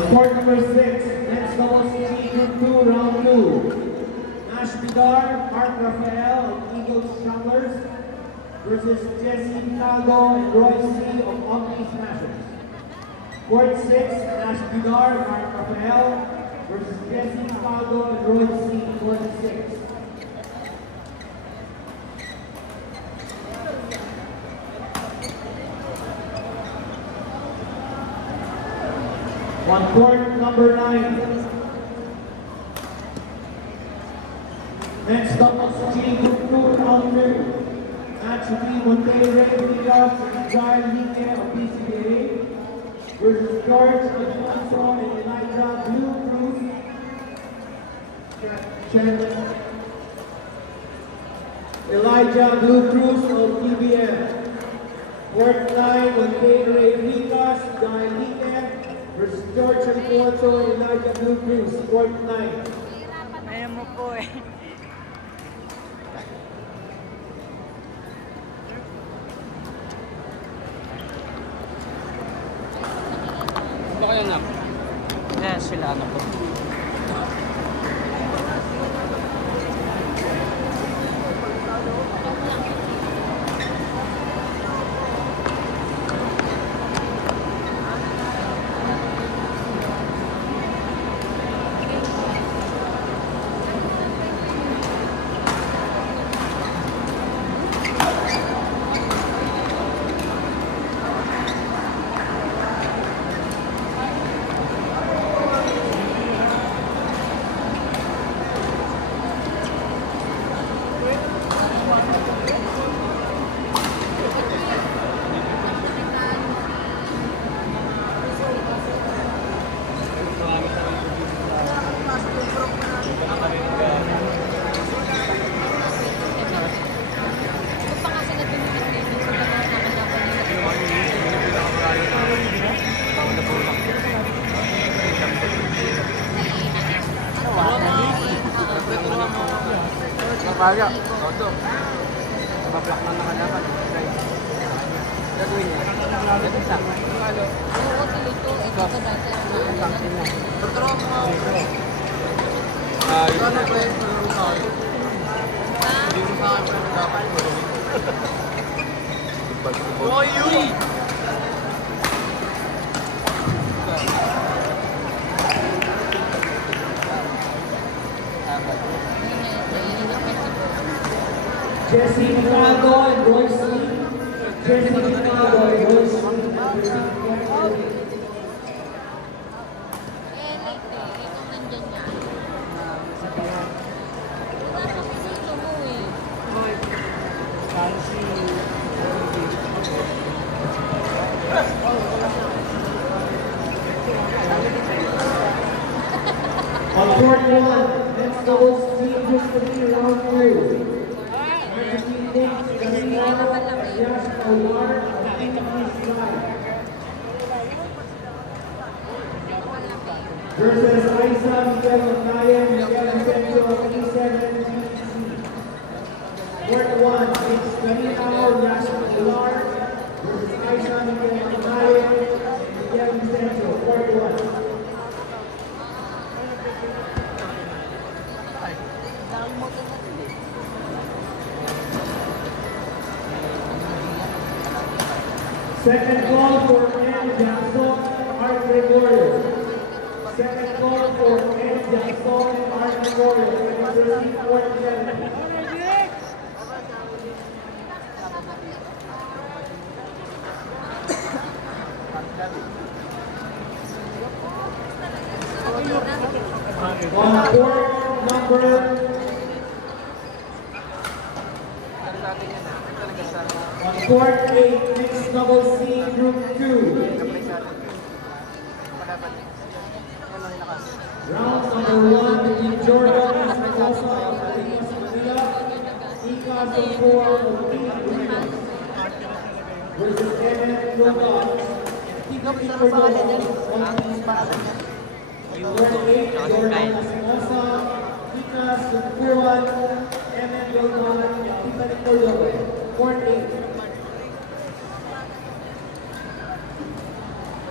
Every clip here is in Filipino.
On court number 6, next doubles G Group 2, round 2. Nash Vidar, Mark Rafael of Eagles Shamblers versus Jesse Caldo and Roy C. of Omni Smashers. Court 6, Nash Vidar, Mark Rafael versus Jesse Caldo and Roy C. Court 6. On court number 9. Next doubles G Group 2, round 2. Match B Monterrey Villas and Giant Nike of PCBA versus George Alfonso and Elijah Blue Cruz. Elijah Blue Cruz of PBM. Court 9, Monterrey Villas, Giant Nike versus George Alfonso and Elijah Blue Cruz. Court 9. Ayaw mo po eh. Ano kaya nga? Ayan sila ano po. Baga, todo. Mablock na naman naman. Gagawin niya. Ito isa. Ano? Oo, ito ka dati. Pero mo ako. Ito na pre. Hindi mo sa akin pero dapat mo. Oh, you! Jesse Caldo and Roy C. Jesse Caldo and Roy C. Late eh. Ikaw nandyan niya. Wala pa kasi ito mo eh. On court 1, next doubles team Group 3, round 3. Versus Aisa Miguel Macaya, Miguel Antonio, E7 GC. Court 1, it's Karina Yash Pilar versus Aisa Miguel Macaya, Miguel Antonio. Court 1. Second call for N. Jackson, Art Gregorio. Second call for N. Jackson, Art Gregorio. Proceed for 11. On court number on court 8, mixed double C, Group 2. Round number 1 between Jordan Espinosa of Ligas Manila, Ika Sopor of Ligas versus Evan Rodas. Court 8, Jordan Espinosa, Ika Sopor, Evan Rodas, and Tiffany Cordova. Court 8.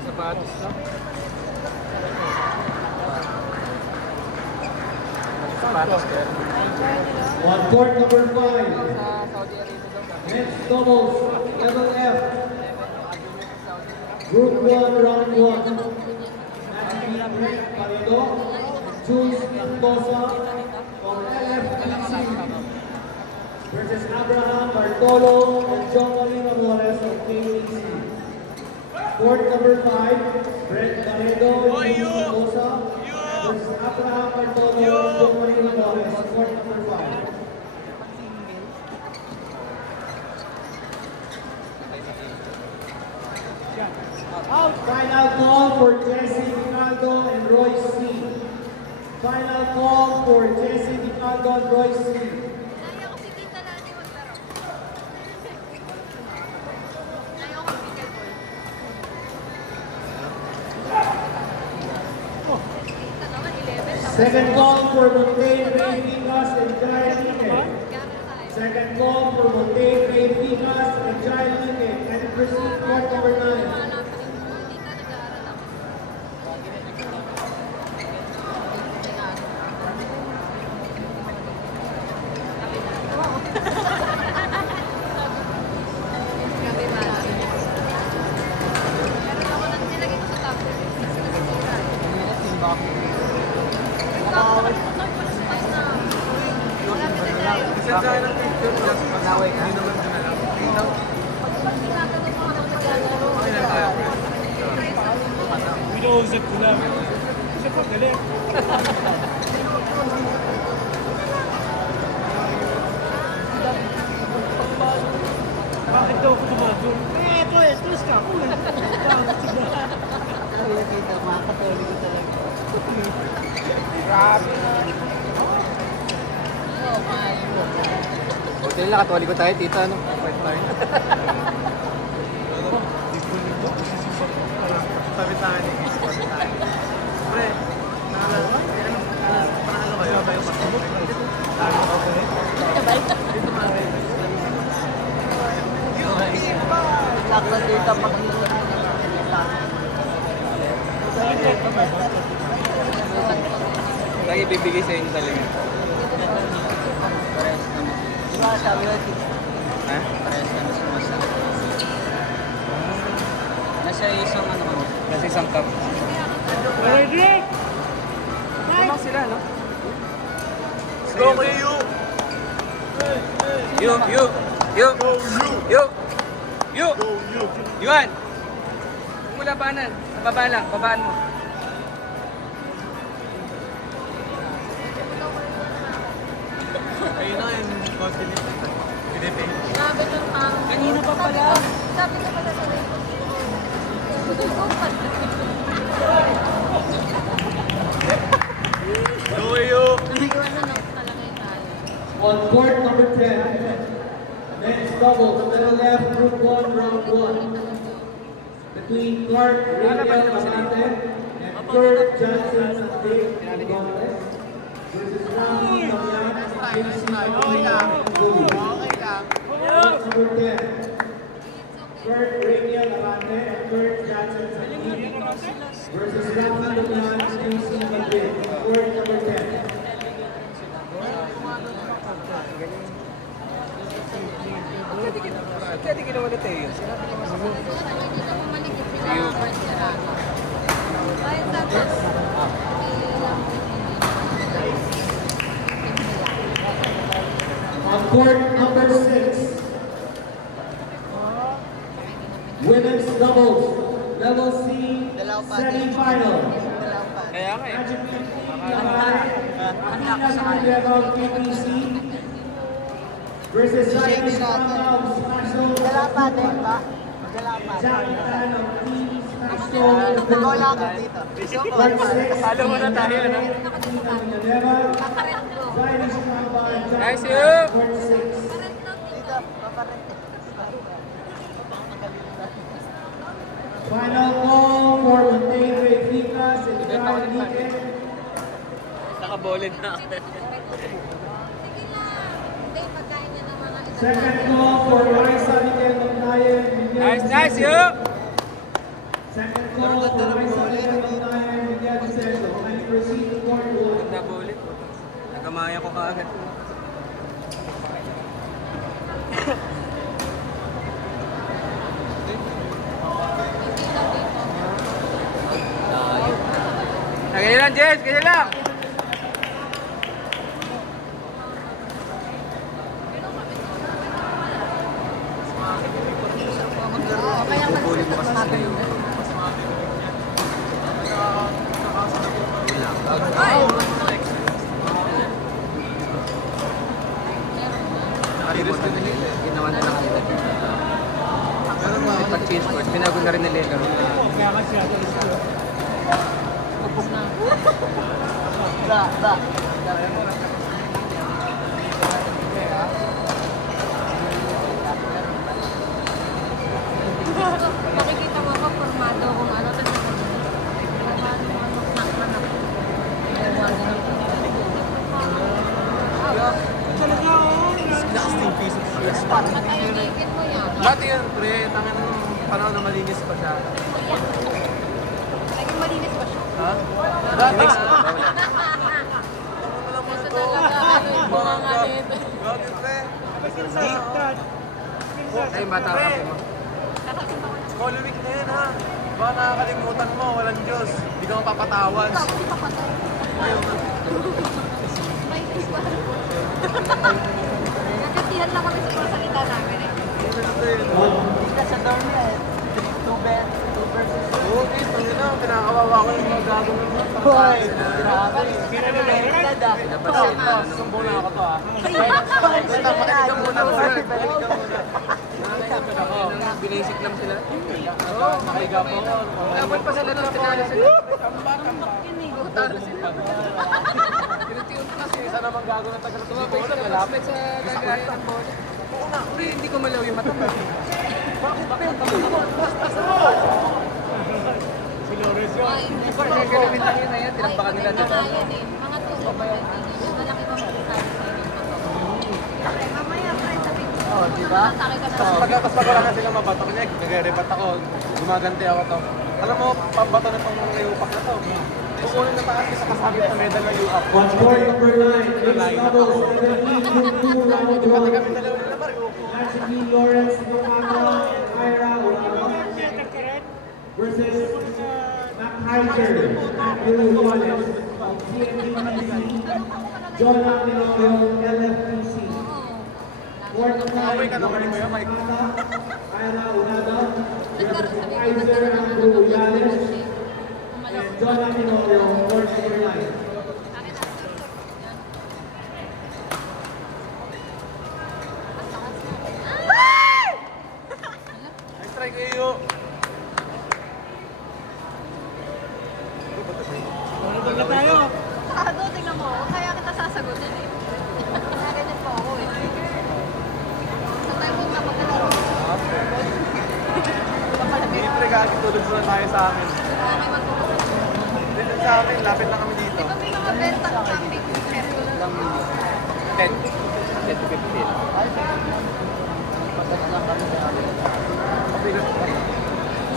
Sapatos. Patos kaya. On court number 5, Sa Saudi Arabia daw. men's doubles, level F, group 1, round 1. Matching Brent Paredo, Jules Mendoza of LFPC versus Abraham Bartolo and John Molina Morales of KTC. Court number 5, Brent Paredo and Jules Mendoza versus Abraham Bartolo and John Molina Morales. Court number 5. Final call for Jesse Ricardo and Royce C. Final call for Jesse Ricardo and Royce C. Kaya ko si Tita Lani maglaro. Kaya ko pickleball. Tita naman, 11. Tapos Second call for Montaigne Ray Vigas and Giant Lique. camera tayo. Second call for Montaigne Ray Vigas and Giant Lique. And proceed court number 9. Wala pa rin po. Tita, nag-aaral ako. Grabe ba? Meron ako nang nilagay ko sa tablet. Kasi nasisira. Tapos, nag pala sa tayo na. Malapit na tayo. Isa sa akin ng picture. Just panaway ka. Hindi naman pinalaw. Pag tinatanong mo ako maglalaro. Okay na tayo. Pinausap ko na. Siya po, galing. Bakit daw ako dumadun? Eh, ito, stress ka ako. Nakita, makakatuli ko talaga. Hotel na, katwali ko tayo, tita, no? Fight tayo. Sabi sa akin, sabi sa akin. Pre, ano kayo? Kayo pasabot? Ano ka po eh? Dito mga Sakto dito pakita. Lagi bibigay sa inyo talaga. Diba sabi ko, Ha? parehas kami sumasabi. Nasa isang ano kami. Kasi isang cup. Ready? Lamang sila, no? Go kayo, you! You! You! You! You! You! Yuan! Huwag mo labanan. Baba lang. Babaan mo. Ayun na yung continent. Philippines. Grabe ng tao. Kanina pa pala. Sabi ko pala sa rin. Go kayo! Ano na talaga yung tayo. On court number 10, men's doubles, level F, group 1, round 1. Between Clark Raquel Amante and Kurt Johnson and Dave Gonzalez versus Rami Damian and JC Magdalena and Blue. Court number 10, Kurt Raquel Amante and Kurt Johnson and Dave versus Rami Damian and JC Magdalena. Court number 10. Kaya di ginawa ni Teo. Hindi na pumaligid sila. Kahit sarado. Kahit tapos. On court number 6, women's doubles, level C, semi-final. Kaya nga eh. Magic Athena Santiago of KPC versus Zion Stampa of Smaso. Jack Tan of Team Smaso. Court 6, Talo mo na tayo, no? Athena Villanueva. Paparent ko. Zion Stampa and Jack Nice, Tan, you. Court 6. Paparent lang dito. Final call for Montaigne Vicas and John Lique. Nakabolid na. Sige lang. Hindi, pagkain niya ng mga ibang Second call for Raisa Miguel Magnayan. Nice, nice, you! Second call for Raisa Miguel Magnayan. Miguel Vicente. And proceed to court 1. Nabolit. Kamaya ko kaagad. Ganyan lang, Jess. Ganyan lang. Kukunin mo kasi sila yung... Ginawa na lang nila. Pero may pag-change course, binago na rin nila yung laro. Kaya kasi ito isa. Makikita mo ko formado kung ano to. Talaga, oh. Disgusting piece of shit. Patay-ligit mo yan. Dati yun, pre. Tangan ng panahon na malinis pa siya. Naging malinis ba siya? Ha? Dati. Kasi talaga, ano yung bunganga nito. Dati, pre. Dad. Ay, bata ka mo. Holy Week na yan, ha? Baka nakakalimutan mo, walang Diyos. Hindi ka mapapatawad. Tapos papatay. May iswa. Nagkatihan lang kami sa mga salita namin eh. Oo, guys, pag na, pinakawawa ko yung mga gagawin mo. Hoy! Sumbong na ako to, ha? Pakita muna, bro. Binisik lang sila. Oo, nakahiga po ako. Dapat pa sila lang tinalo sila. Talo sila. Tinitiyon ko kasi isa namang gago na tagal ito. Malapit sa kagayan. Oo nga, hindi ko malaw yung mata. Bakit Si Lores yun. Ay, gagawin lang yun na yan, tinampakan nila dito. Mga yan eh. Mga tulo pa yan. Malaki bang mensahe sa inyo. Pre, mamaya pre, sabi ko. Oo, di ba? Matake ka na. Tapos pag wala kasi ng mabato ko niya, nagre-rebat ako, gumaganti ako to. Alam mo, pambato na itong iupak na to. Kukunin na taas sa kasabit na medal na iupak. Watch court number 9, mixed doubles, 17-2 round Pati 1. kami dalawa nila, Mario. Nancy Lawrence Lumacro and Ira Urano versus Mac Heiser, Andrew Juarez of CNBTC, Jonah Minorio, LFTC. Court 9, Lawrence Mata, Ira Urano versus Heiser, Andrew Juarez, and Jonah Minorio, court number 9. Ay, try kayo. Ano na tayo? Ado, tingnan mo. Kaya kita sasagutin eh. Narinig po ako eh. Sa tayo kung napakalaro. Hindi pre, tulog na tayo sa amin. Kami magpupunta. Dito sa amin, lapit lang kami dito. Di ba may mga bentang camping schedule? 10 to 15.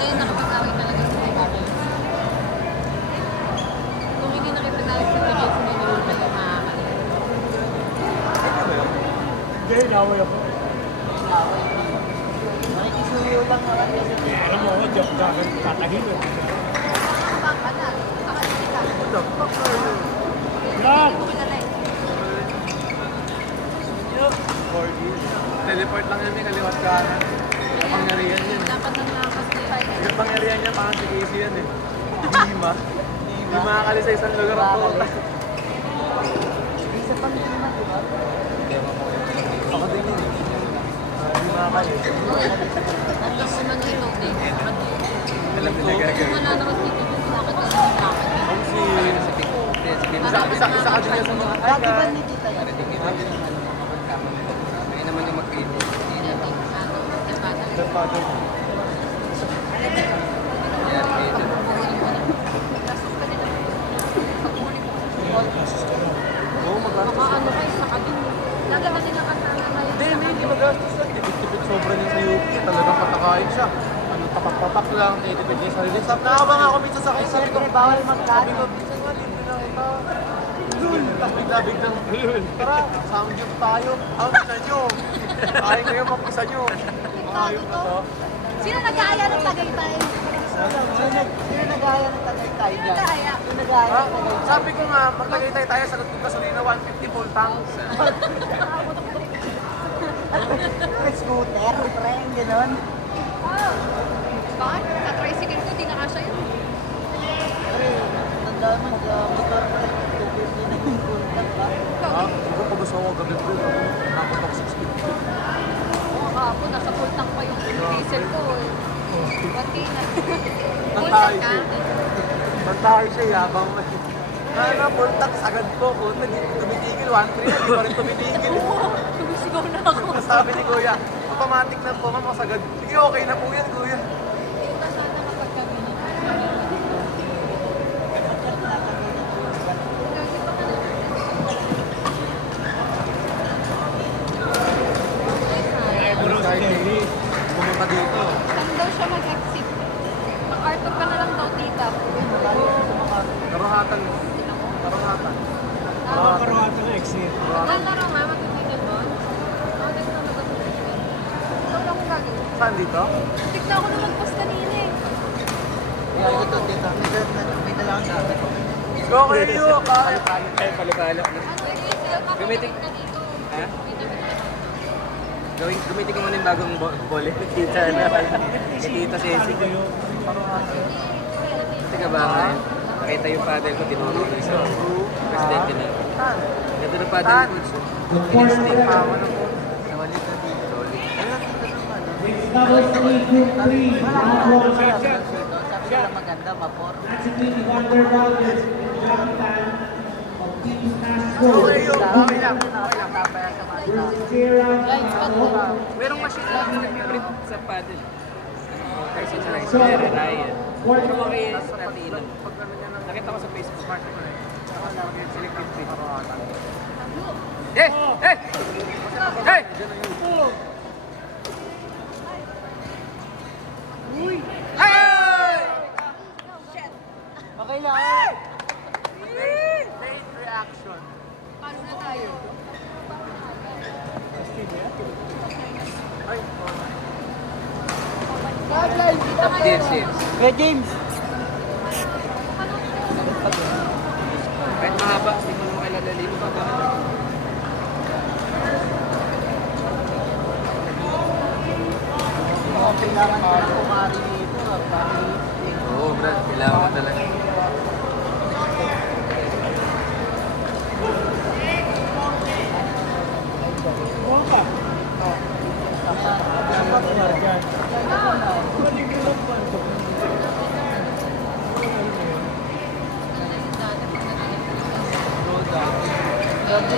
Ngayon nakapag-away talaga sa mga bagay. Kung hindi nakipag-away sa mga bagay, hindi naman kayo makakalimutan. Hindi, naway ako. Alam mo, joke kakahilo. Bang ka na. Kakalimutan ka. Vlog! Pinalay. Teleport lang yan, may kaliwat kanan. Kapangyarihan yan. Dapat ang lakas ni Tiger. Yung pangyarihan niya, parang si Casey yan eh. Lima. Hindi makakali sa isang lugar ako. Isa pang lima, di ba? Ako din yun eh. Hindi makakali. Alam ko man ito eh. Alam nila gagawin. Wala naman dito kung bakit ka naman lakad. Kung si... Isa ka din yan sa mga... Lagi ba ni Tita yan? Ngayon naman yung mag-create. Godfather. Kaya creative. Oo, magastos. Ano kayo sa kadin? Naganda din ang kasama ngayon. Hindi magastos yan. Tipid-tipid sobra niya sa UP. Talagang patakain siya. Ano, tapak-tapak lang. Tipid niya sa release. Nakaba nga ako minsan sa kanya. Sabi ko, Siyempre, bawal magkano. sabi ko, minsan nga, hindi na kita. dun. Tapos bigla-biglang, tara, sound tayo. Ang isa nyo. Kaya kayo mag-isa nyo. Tago to. Sino nag-aaya ng Tagaytay? Sino nag-aaya ng Tagaytay Sino dyan? nag-aaya? Sino nag-aaya Ha? ng Tagaytay? Sabi ko nga, maglagay tayo, sagot ko gasolina, 150 full tank. May scooter, friend, gano'n. Wow. Bakit? Sa tricycle ko, di nakasya yun. Pero, tandaan mo, sa motor pa rin, 250 na yung contact ba? Ha? Hindi ko gusto ko gabi ko. Nakot ako 650. Oo, kahapon, nasa full tank pa yung diesel ko. 1K na. Full Natayo tank ka? siya. Natayo siya, yabang mo. Kaya full tank, sagad ko. Kung tumitigil, 1.3 na, di pa rin tumitigil. Sumisigaw na ako. Sabi ni Kuya, automatic na po, ma'am, sagad. Sige, okay na po yan, Kuya. Ito sana kapag kami na. Pumunta dito. Saan daw siya mag-exit? Mag-Arthur ka na lang daw, tita. Karuhatan. Tingnan mo. Karuhatan. Ako karuhatan ng exit. Maglalaro nga, matutigil doon. Bakit na nag-exit? Ikaw lang kung gagawin. Saan dito? Tignan ako na mag-post kanina eh. Kaya ito dito, may dalang gamit. Go kayo! Kaya. Palo-palo. Ano eh, Gamitin- na dito. Ha? Dito, dito. Gamitin ko muna yung bagong bolet. Kita na. Kita Ceci. Teka ba ngayon? Nakita yung paddle ko, tinuro ko isa. Presidente na. Ganda ng paddle ko. Pinistik. Nawalik na dito. Mixed doubles three, group 3, round 1. Sabi ko lang maganda, mapor. Matching Wonder Valdez and Jonathan of Team Smash Go Bros. kayo! Okay lang. Versus Kieran Cano. Merong machine lang nag-print sa paddle. Personalized. Meron, Ryan. Pero okay, natin. Nakita ko sa Facebook. Selective print. Eh! Eh! Eh! Hey! Okay lang. Main reaction. Paano na tayo? Cheers, cheers. Red James! Kahit mahaba, hindi mo naman kailalaligo pa ba? Kailangan ko na kumari dito. Oo, Brad. Kailangan mo talaga. Buwan ka.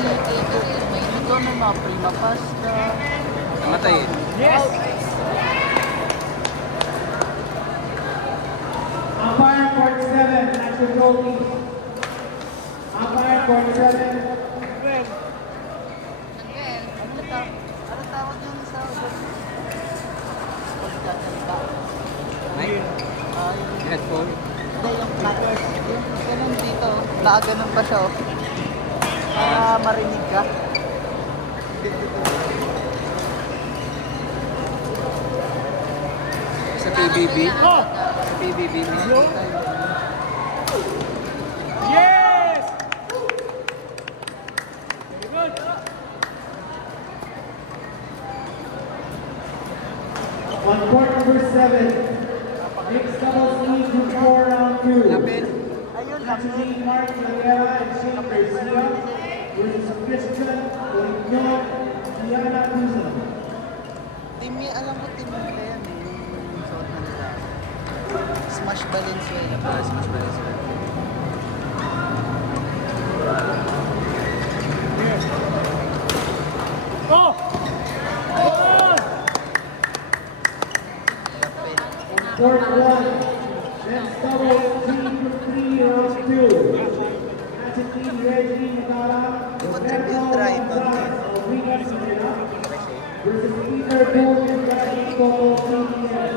Ito na mga prima pasta. Namatay eh. Yes! Umpire Court 7, that's your trophy. Umpire Court 7. Well, Angel. Ano tawag yun sa pagkakalita? Ay, yung headphone. Hindi, yung cut. Yung ganun dito. Nakaganon pa siya. Oh. Para marinig ka. Sa PBB? oh! Sa PBB. Yes! Very good. On court number 7, mixed doubles E, group 4, round 2. Lapit. Ayun, Matching Mark Lagera and Shane Garcia versus Christian Olignon, Diana Cruzan. Team niya, alam ko team nila yan eh. Yung suot na nila. Smash Valenzuela. Smash Valenzuela. Oh! Oh! Court 1, mixed doubles T, group 3, round 2. Matching Reggie Nagara, Roberto Gonzalez of Regan Manila versus Peter Boone and Gary Coco CDN.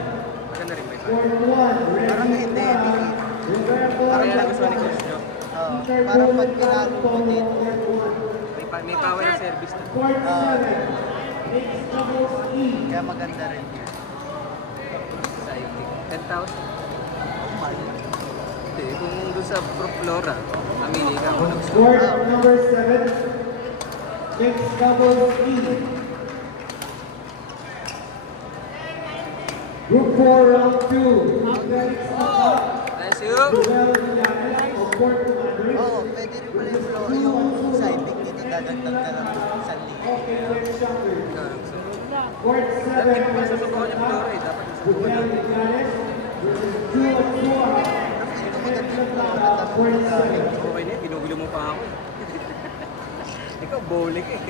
Maganda rin ba ito? Court 1, Reggie Nagara, Roberto Parang yan ang gusto ni Coach Gonzalez. nyo. Oo. After Parang goal, pag pinalo mo Paulo, dito. court 1. May power na service na. Court 7. Mixed doubles E. Kaya maganda rin. Exciting. 10,000. Oh my. Hindi, kung doon sa Pro Flora, mamili ka ako ng Court number 7. Mixed doubles E. Group 4, round 2. Athletics Knockout. Nice you! Duel Villanes of Fort Madrid. Oo, pwede rin pala yung flow, yung Cybec dito, dadagdag ka lang sa liga. Okay, with Shockers. So, Court 7. dapat yung masusubukan yung Flora eh. Dapat yung sa Duel Villanes versus Jewel Chua. Ito maganda yung flow, Court natapos 7. Okay na, ginugulo mo pa ako. Ikaw, bowling eh.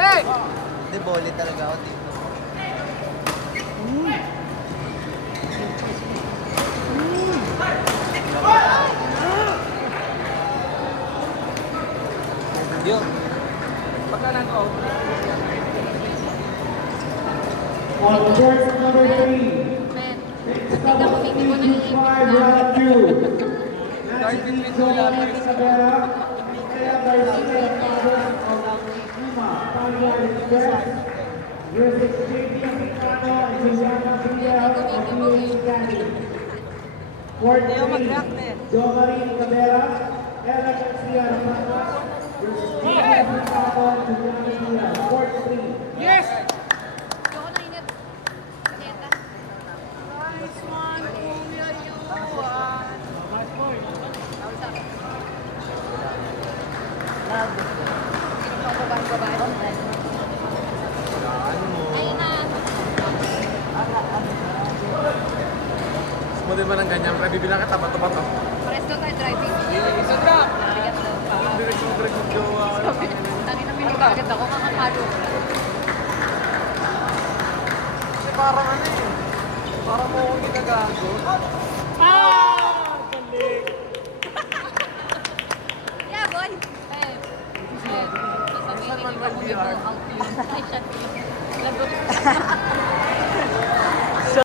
Hey! Hindi, bowling talaga ako dito. Yun. Pagka nag-out, On court number 3. Men. Mixed Tingnan mo, doubles hindi mo nang E5, round 2. Darwin Nancy Mendola, Joel Isabela. Kaya Garcia Carlos of Lima. Panya Express. Versus JP Picano and Juliana Fidel of UAE Academy. Court 3. Jomarin Cabela. Ella Garcia Rapatas. Versus JP Picano and Juliana Fidel. Court 3. Ayoko na init. Neta. Nice one, Kuya Yuan. Kausap. Babae. Ayun na. mo din ba ng ganyan? Pero bibilang ka tapat-tapat. Pares daw tayo driving. Isa ka! Bigat daw. Direct mo jowa. Tangin na minigagad ako, kakakalo. Kasi parang ano eh. Parang mo akong ginagago. Yeah, boy. Eh. Sasabihin ko, out yun. Ay, shot yun. Lagot.